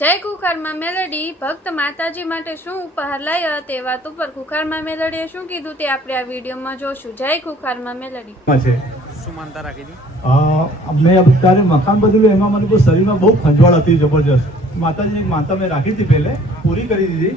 જય ખુખારમાં મેલડી ભક્ત માતાજી માટે શું ઉપહાર લાવ્યા તે વાત ઉપર ખુખારમાં મેલડીએ શું કીધું તે આપણે આ વિડીયોમાં જોશું. જય ખુખારમાં મેલડી. શું માનતા રાખી હતી? મેં અત્યારે મકાન બદલ્યું, એમાં મને બહુ શરીરમાં બહુ ખંજવાળ હતી જબરજસ્ત. માતાજીની એક માનતા મેં રાખી હતી, પહેલે પૂરી કરી દીધી.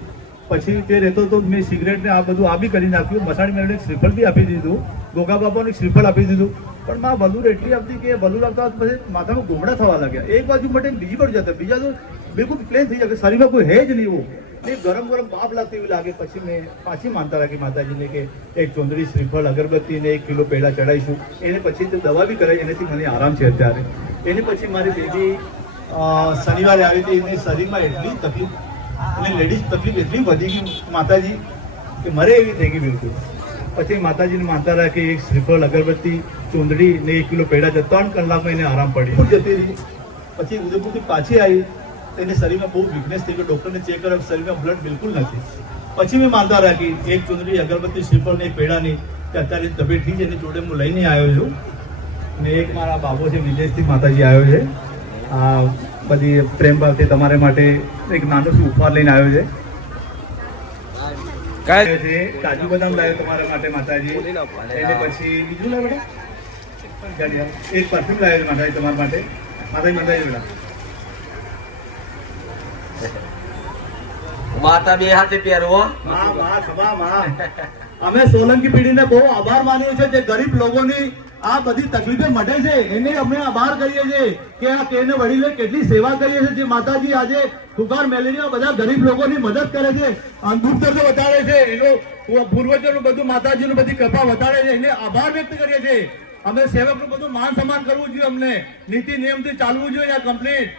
પછી તે રહેતો તો મેં સિગરેટ ને આ બધું આ બી કરી નાખ્યું. મસાણી મેળવીને એક શ્રીફળ બી આપી દીધું, ગોગા બાપાનું એક શ્રીફળ આપી દીધું. પણ માં બલૂર એટલી આપતી કે બલૂર આપતા પછી માથામાં ઘૂમડા થવા લાગ્યા. એક બાજુ માટે બીજી બાજુ જતા, બીજા તો બિલકુલ પ્લેન થઈ જાય, શરીરમાં કોઈ હે જ નહીં. એવું એ ગરમ ગરમ બાપ લાગતી એવી લાગે. પછી મેં પાછી માનતા રાખી માતાજીને કે એક ચોંદડી શ્રીફળ અગરબત્તી ને 1 કિલો પેડા ચડાવીશું. એને પછી તો દવા બી કરાવી, એનાથી મને આરામ છે અત્યારે. એની પછી મારી બેબી શનિવારે આવી હતી, એને શરીરમાં એટલી તકલીફ અને લેડીઝ તકલીફ એટલી વધી ગઈ માતાજી કે મરે એવી થઈ ગઈ બિલકુલ. પછી માતાજીને માનતા રાખી, એક શ્રીફળ અગરબત્તી ચોંદડી ને 1 કિલો પેડા 3 કલાકમાં એને આરામ પડી જતી રહી. પછી ઉદયપુરથી પાછી આવી, એને શરીરમાં બહુ વીકનેસ થઈ ગઈ. ડૉક્ટરને ચેક કર્યો, શરીરમાં બ્લડ બિલકુલ નથી. પછી મેં માનતા રાખી, એક ચોંદડી અગરબત્તી શ્રીફળ ને પેડાની, કે અત્યારે તબિયત ઠીક છે, એની જોડે હું લઈને આવ્યો છું. ને એક મારા બાબો છે વિદેશથી માતાજી આવ્યો છે, આ બધી પ્રેમ ભાવથી તમારા માટે એક નાનો શું ઉપહાર લઈને આવ્યો છે. કાજુ બદામ લાવ્યો તમારા માટે માતાજી. એને પછી બીજું લાવ્યો બેટા, એક પરફ્યુમ લાવ્યો માતાજી તમારા માટે. માતાજી બેટા માતા બે હાથે પહેરવો. અમે સોલંકી પેઢીને બહુ આભાર માન્યો છે, જે ગરીબ લોકોની આ બધી તકલીફે મટે છે એને અમે આભાર કરીએ છીએ કે આ કેને વડીલે કેટલી સેવા કરીએ છીએ. જે માતાજી આજે ખુખાર મેલેરિયા બધા ગરીબ લોકોની મદદ કરે છે, દુર્દર્શો વધારે છે, એનો પૂર્વજોનું બધું માતાજીનું બધી કૃપા વધારે છે, એને આભાર વ્યક્ત કરીએ છીએ. અમે સેવકનું બધું માન સન્માન કરવું જોઈએ, અમને નીતિ નિયમથી ચાલવું જોઈએ આ કમ્પ્લીટ.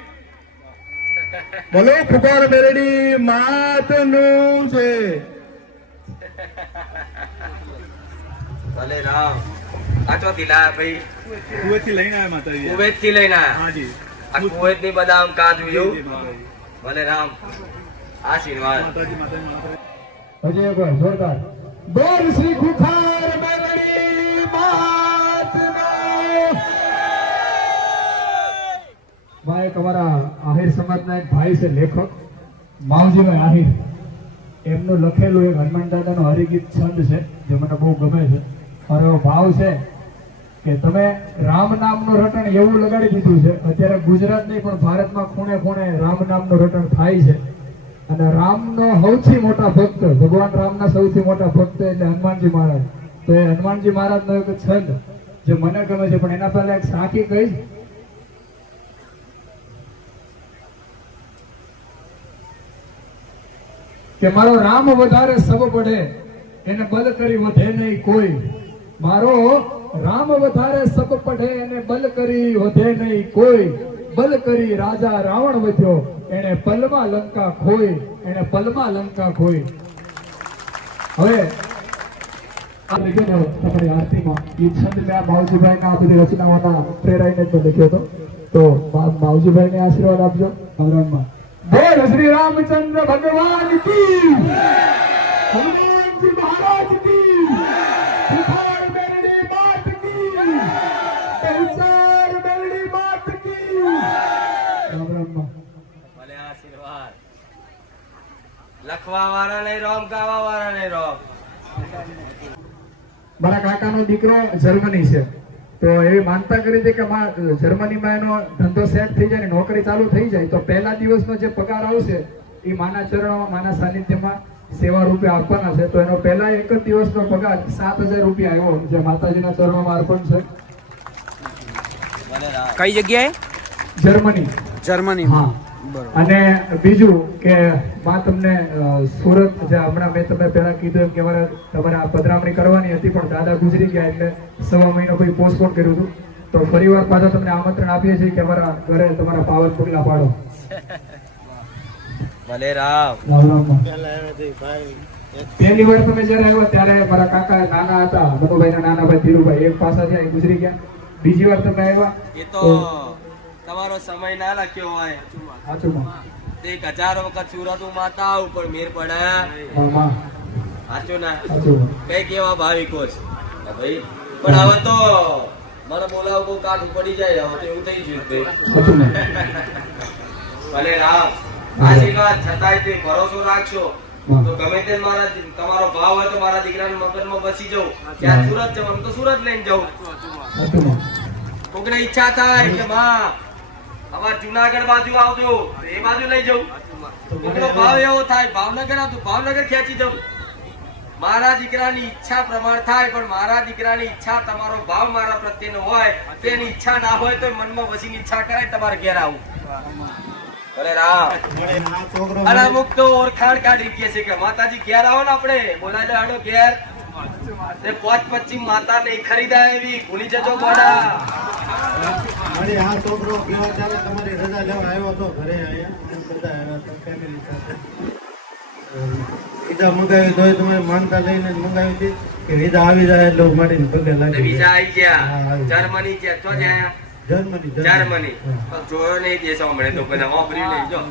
બોલો ખુખાર મેલેડી માતનું છે. ભલે રામ. આચો દિલા ભાઈ કુવેતથી લઈને આવ્યા માતાજી. કુવેત થી લઈને આવ્યા. હાજી. આ કુવેત ની બદામ કાજુ એવું. ભલે રામ. આશીર્વાદ. હજી એકવાર જોરદાર બોલ શ્રી ખુખાર મેલડી માતનો. ભાઈ એક અમારા આહિર સમાજના એક ભાઈ છે, લેખક માવજીભાઈ આહિર. એમનું લખેલું એક હનુમાન દાદાનો હરિગીત છંદ છે જે મને બહુ ગમે છે. મારો એવો ભાવ છે કે તમે રામ નામનું રટણ એવું લગાડી દીધું છે, અત્યારે ગુજરાત નહીં પણ ભારતમાં ખૂણે ખૂણે રામ નામનું રટણ થાય છે. અને રામનો સૌથી મોટા ભક્ત, ભગવાન રામના સૌથી મોટા ભક્ત એટલે હનુમાનજી મહારાજ. તો એ હનુમાનજી મહારાજનો એક છંદ જે મને ગમે છે, પણ એના પહેલા એક સાખી કહીશ કે મારો રામ વધારે સબ પડે એને બલ કરી વધે નહીં કોઈ. મારો રામ વધારે સબ પડે એને બલ કરી વધે નહીં કોઈ. બલ કરી રાજા રાવણ વધ્યો એને પલમાં લંકા ખોઈ, એને પલમાં લંકા ખોઈ. હવે તમારી આરતીમાં એ છંદ મેં માવજીભાઈના આ બધી રચનાઓના પ્રેરાઈને તો લખ્યો હતો. તો માવજીભાઈને આશીર્વાદ આપજો. ભગવાનમાં બોલ શ્રી રામચંદ્ર ભગવાન કી, હનુમાનજી મહારાજ કી, ખુખાર મેલડી માત કી, પંચાર મેલડી માત કી. રામ રામ. ભલે આશીર્વાદ. લખવા વાળા ને રોમ, ગાવા વાળા ને રોમ. મારા કાકાનો દીકરો જર્મની છે, તો એવી માનતા કરી હતી કે જર્મનીમાં એનો ધંધો સેટ થઈ જાય, નોકરી ચાલુ થઈ જાય તો પહેલા દિવસનો જે પગાર આવશે એ માના ચરણોમાં, માના સાનિધ્યમાં સેવા રૂપે આપવાના છે. તો એનો પહેલા એક જ દિવસનો પગાર 7,000 રૂપિયા આવ્યો, જે માતાજીના ચરણોમાં અર્પણ છે. કઈ જગ્યાએ? જર્મની. જર્મની. હા. અને બીજું કે માં તમને સુરત, જે હમણાં મેં તમને પહેલા કીધું એમ કે તમારે આ પધરામણી કરવાની હતી પણ દાદા ગુજરી ગયા એટલે 1.5 મહિનો કોઈ પોસ્ટપોન કર્યું હતું. તો ફરીવાર પાછા તમને આમંત્રણ આપીએ છીએ કે અમારા ઘરે તમારા પાવન પગલા પાડો. ભલે રામ. પહેલી વાર તમે જયારે આવ્યા ત્યારે મારા કાકા નાના હતા, મનુભાઈના નાના ભાઈ ધીરુભાઈ, એક પાસા છે ગુજરી ગયા. બીજી વાર તમે આવ્યા એ તો તમારો સમય ના લખ્યો હોય. સાચું માં 1000 વખત સુરત માતા ઉપર મેર પડ્યા. સાચું ના? કઈ કેવા ભાવિકો છે ભાઈ. પણ હવે તો મને બોલાવ બહુ કાઠું પડી જાય, હવે તો એવું થઈ ગયું ભાઈ. ભલે રામ. આશીર્વાદ છતાંય તે ભરોસો રાખશો તો ગમે તે તમારો ભાવ હોય તો મારા દીકરાના મગજમાં બસી જાઉં ત્યાં સુરત જવાનું તો સુરત લઈને જાઉં. કોકને ઈચ્છા થાય કે માં અમાર જુનાગઢ બાજુ આવજો તો એ બાજુ લઈ જાઉં. કોકનો ભાવ એવો થાય ભાવનગર આવતું ભાવનગર ખેંચી જાઉં. મારા દીકરાની ઈચ્છા પ્રમાણ થાય પણ મારા દીકરાની ઈચ્છા તમારો ભાવ મારા પ્રત્યેનો હોય તેની ઈચ્છા ના હોય તો મનમાં વસીની ઈચ્છા કરાય તમારે ઘેર આવું. અરે રામ અને અમુક તો ઓળખાણ કાઢી કે છે કે માતાજી ઘેર આવો ને આપણે બોલાય લે હાડો ઘેર તે 5-25 માતા નહીં ખરીદાય એવી ભૂલી જજો બોડા. અરે આ છોકરો કેવા ચાલે તમારી રજા લેવા આવ્યો તો ઘરે આયા બધા આવ્યા તો ફેમિલી સાથે વિઝા મંગાવી તો તમે માનતા લઈને મંગાવી હતી કે વિઝા આવી જાય એટલે મારીને પગે લાગી વિઝા આવી ગયા જર્મની છે તો જાય જર્મની જર્મની જોયો નહીં દેશો હમણે તો બધા વાપરી લઈ જો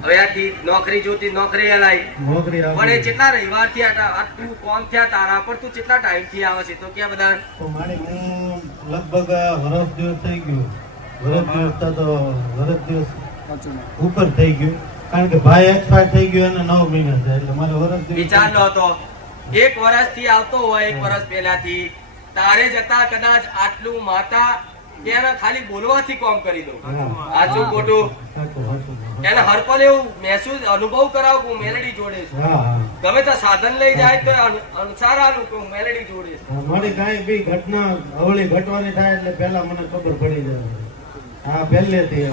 હવે આથી નોકરી જોતી નોકરી અલાઈ નોકરી પણ એ કેટલા રવિવાર થી આટલું કોમ થયા તારા પર તું કેટલા ટાઈમ થી આવે છે તો ક્યાં બધા તો મારી હું લગભગ વરસ દિવસ થઈ ગયું વરસ દિવસ ઉપર થઈ ગયું કારણ કે ભાઈ એક્સપાયર થઈ ગયો અને 9 મહિના છે એટલે મારે વરસ દિવસ વિચાર નો હતો 1 વર્ષ થી આવતો હોય 1 વર્ષ પહેલાથી તારે જતા કદાચ આટલું માતા એને ખાલી બોલવાથી કામ કરી દઉં. આચું ખોટું એને હરપલ એવું મહેસૂસ અનુભવ કરાવું હું મેલેડી જોડે છું. ગમે તો સાધન લઈ જાય તો અનુસાર આલું કે હું મેલેડી જોડે છું. મારી કાંઈ બી ઘટના અવળી ઘટવાની થાય એટલે પહેલા મને ખબર પડી જાય. હા પહેલેથી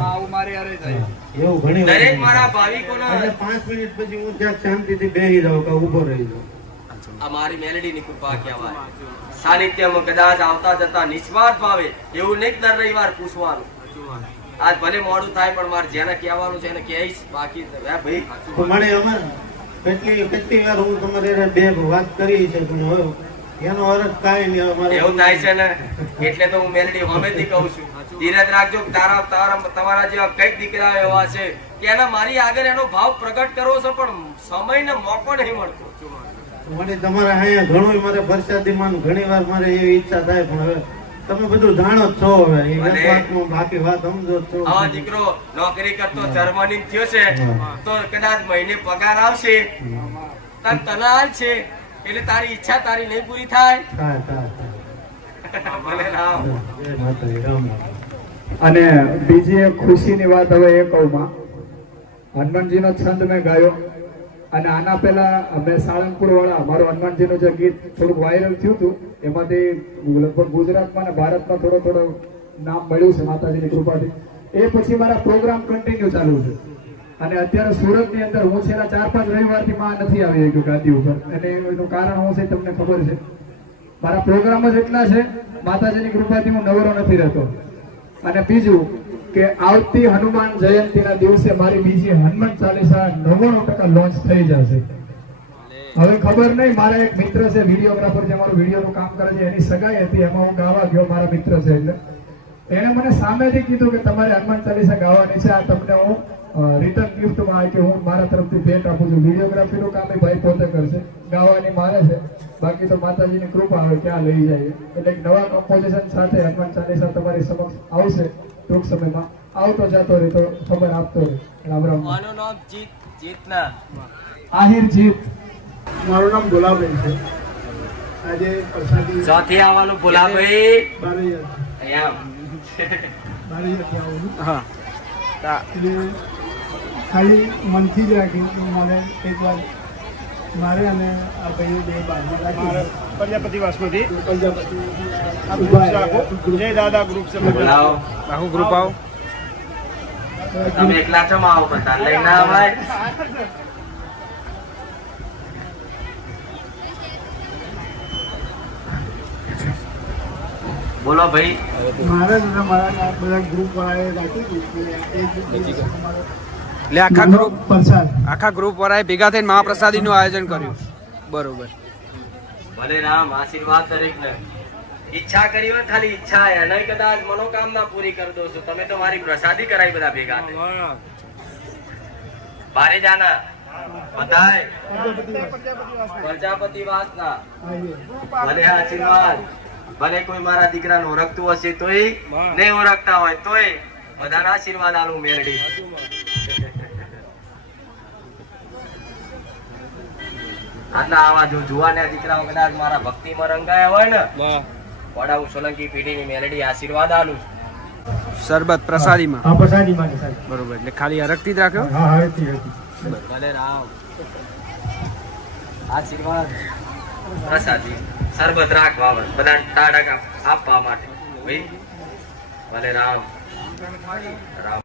એવું ઘણી દરેક મારા ભાવિકોના એટલે 5 મિનિટ પછી હું ત્યાં શાંતિથી બેસી જાઉં કે ઊભો રહી જાઉં. આ મારી મેલેડીની કૃપા કહેવાય. સાનિધ્યમાં કદાચ આવતા જતા નિસ્વાર્થ ભાવે એવું નહીં દર રવિવાર પૂછવાનું. આજ ભલે મોડું થાય પણ મારે જેને કહેવાનું છે એને કહીશ બાકી ભાઈ તો મને અમાર કેટલી વાર હું તમારે બે વાત કરી છે પણ હવે એનો અર્થ કાંઈ નહીં અમારે એવું થાય છે ને એટલે તો હું મેલેડી હમેથી કહું છું ધીરજ રાખજો. તમારા જેવા કઈક દીકરા એવા છે કે એના મારી આગળ એનો ભાવ પ્રગટ કરવો છે પણ સમય ને મોકો નહીં મળતો. મને તમારા અહીંયા ઘણું મારે પ્રસાદીમાં ઘણી વાર મારે એવી ઈચ્છા થાય પણ હવે તમે બધું જાણો જ છો હવે એ વાતમાં બાકી વાત સમજો જ છો. આવા દીકરો નોકરી કરતો જર્મની થયો છે તો કદાચ મહિને પગાર આવશે તને હાલ છે એટલે તારી ઈચ્છા તારી નહીં પૂરી થાય. ભલે રામ. જય માતાજી, રામ રામ. અને બીજી એક ખુશીની વાત હવે એ કહું માં હનુમાનજીનો છંદ મેં ગાયો અને આના પહેલા મેં સાળંગપુર વાળા મારું હનુમાનજીનું જે ગીત થોડુંક વાયરલ થયું હતું એમાંથી લગભગ ગુજરાતમાં અને ભારતમાં થોડો નામ મળ્યું છે માતાજીની કૃપાથી. એ પછી મારા પ્રોગ્રામ કન્ટિન્યુ ચાલુ છે અને અત્યારે સુરતની અંદર હું છેલ્લા 4-5 રવિવારથી માં નથી આવી ગયો ગાદી ઉપર અને એનું કારણ શું છે તમને ખબર છે. મારા પ્રોગ્રામ જ એટલા છે માતાજીની કૃપાથી હું નવરો નથી રહેતો. અને બીજું કે આવતી હનુમાન જયંતિના દિવસે મારી બીજી હનુમાન ચાલીસા 99% લોન્ચ થઈ જશે. હવે ખબર નહીં મારા એક મિત્ર છે વિડીયોગ્રાફર જે મારું વિડીયોનું કામ કરે છે એની સગાઈ હતી એમાં હું ગાવા ગયો મારા મિત્ર છે એટલે એને મને સામેથી કીધું કે તમારે હનુમાન ચાલીસા ગાવાની છે આ તમને હું રિટર્ન ગિફ્ટમાં કે હું મારા તરફથી ભેટ આપું છું. વિડીયોગ્રાફીનું કામ એ ભાઈ પોતે કરશે ગાવાની મારે છે બાકી તો માતાજીની કૃપા આવે ક્યાં લઈ જાય એટલે એક નવા કમ્પોઝિશન સાથે હનુમાન ચાલીસા તમારી સમક્ષ આવશે ટૂંક સમયમાં. આવતો જતો રહે તો ખબર આપતો રહે. રામ રામ. મારું નામ જીતના આહિર જીત. મારું નામ ગુલાબેન છે. આજે પ્રસાદી ચોથી આવવાનું ભોલાભાઈ બારૈયાથી અહીંયા આવું હા એટલે ખાલી મનથી જ રાખ્યું કે મને એક વાર મારે અને આ ભાઈ બે બાજુ રાખ્યું પ્રજાપતિ વાસમાંથી પ્રજાપતિ આ ગ્રુપ છે આખું. જય દાદા ગ્રુપ છે બોલાવો. આખું ગ્રુપ આવો. તમે એકલા છો માં આવો બધા લઈને આવાય. બોલો ભાઈ. મારે જ મારા બધા ગ્રુપ વાળાએ રાખ્યું હતું એ જ એટલે આખા ગ્રુપ પ્રસાદ વાળાએ ભેગા થઈને મહાપ્રસાદીનું આયોજન કર્યું. બરોબર. ભલે રામ આશીર્વાદ દરેક ને. ઈચ્છા કરી હોય ખાલી ઈચ્છા એને કદાચ મનોકામના પૂરી કરી દો છો. તમે તો મારી પ્રસાદી કરાવી બધા ભેગા થઈને. બારે જાના બધાય પ્રજાપતિ વાસના. ભલે આશીર્વાદ. ભલે કોઈ મારા દીકરાને ઓળખતું હશે તોય નહીં ઓળખતા હોય તોય બધાના આશીર્વાદ આલું મેળડી. આટલા આવા જો જુવાના દીકરાઓ કદાચ મારા ભક્તિમાં રંગાયા હોય ને વડા હું સોલંકી પેઢીની મેલડી આશીર્વાદ આલું છું. શરબત પ્રસાદીમાં હા પ્રસાદી માટે સાહેબ બરોબર એટલે ખાલી અરગથી જ રાખ્યો હા હા હતી હતી ભલે રામ આશીર્વાદ પ્રસાદી શરબત રાખવા બધા ટાળા આપવા માટે ભાઈ ભલે રામ રામ